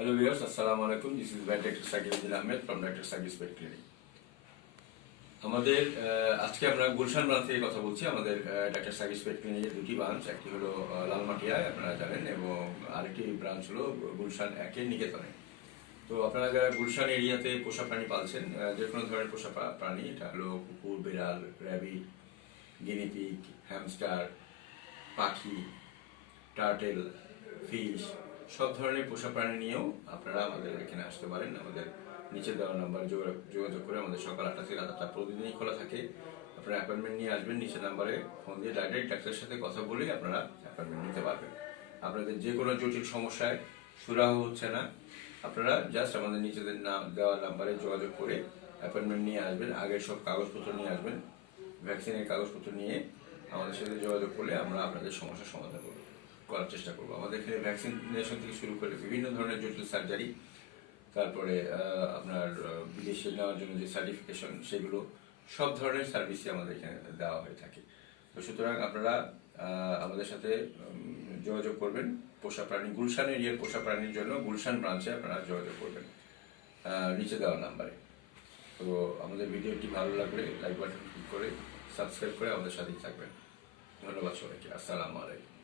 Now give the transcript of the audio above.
Hello viewers, Assalamu alaikum. This is Dr. Sakir Ahmed from Dr. Sakir's Pet Clinic. আমাদের আজকে আমরা Gulshan branch থেকে কথা বলছি। আমাদের ডাক্তার সাকিস পেট ক্লিনিকের দুটি ব্রাঞ্চ, একটি হলো লালমাটিয়ায় আপনারা জানেন, এবং আরেকটি ব্রাঞ্চ হলো গুলশান 1-এর নিকেতনে। তো আপনারা যারা গুলশান এরিয়াতে পোষা প্রাণী পালছেন, যে কোনো ধরনের পোষা প্রাণী, এটা হলো কুকুর, বিড়াল, র্যাবিট, গিনিপিগ, হ্যামস্টার, পাখি, টার্টেল, ফিশ, সব ধরনের পোষা প্রাণী নিয়েও আপনারা আমাদের এখানে আসতে পারেন। আমাদের নিচে দেওয়া নাম্বার যোগাযোগ করে, আমাদের সকাল 8টা থেকে রাত 8টা প্রতিদিনই খোলা থাকে। আপনারা অ্যাপয়েন্টমেন্ট নিয়ে আসবেন, নিচে নাম্বারে ফোন দিয়ে ডাইরেক্ট ডাক্তারের সাথে কথা বলেই আপনারা অ্যাপয়েন্টমেন্ট নিতে পারবেন। আপনাদের যে কোনো জটিল সমস্যায় সুরাহ হচ্ছে না, আপনারা জাস্ট আমাদের নিচেদের দেওয়া নাম্বারে যোগাযোগ করে অ্যাপয়েন্টমেন্ট নিয়ে আসবেন। আগের সব কাগজপত্র নিয়ে আসবেন, ভ্যাকসিনের কাগজপত্র নিয়ে আমাদের সাথে যোগাযোগ করলে আমরা আপনাদের সমস্যার সমাধান করার চেষ্টা করবো। আমাদের এখানে ভ্যাকসিনেশন থেকে শুরু করে বিভিন্ন ধরনের জটিল সার্জারি, তারপরে আপনার বিদেশে নেওয়ার জন্য যে সার্টিফিকেশন, সেগুলো সব ধরনের সার্ভিসই আমাদের এখানে দেওয়া হয়ে থাকে। তো সুতরাং আপনারা আমাদের সাথে যোগাযোগ করবেন। পোষা প্রাণী গুলশান এরিয়ার পোষা প্রাণীর জন্য গুলশান ব্রাঞ্চে আপনারা যোগাযোগ করবেন নিচে দেওয়া নাম্বারে। তো আমাদের ভিডিওটি ভালো লাগলে লাইক বাটন ক্লিক করে সাবস্ক্রাইব করে আমাদের সাথেই থাকবেন। ধন্যবাদ সবাইকে। আসসালামু আলাইকুম।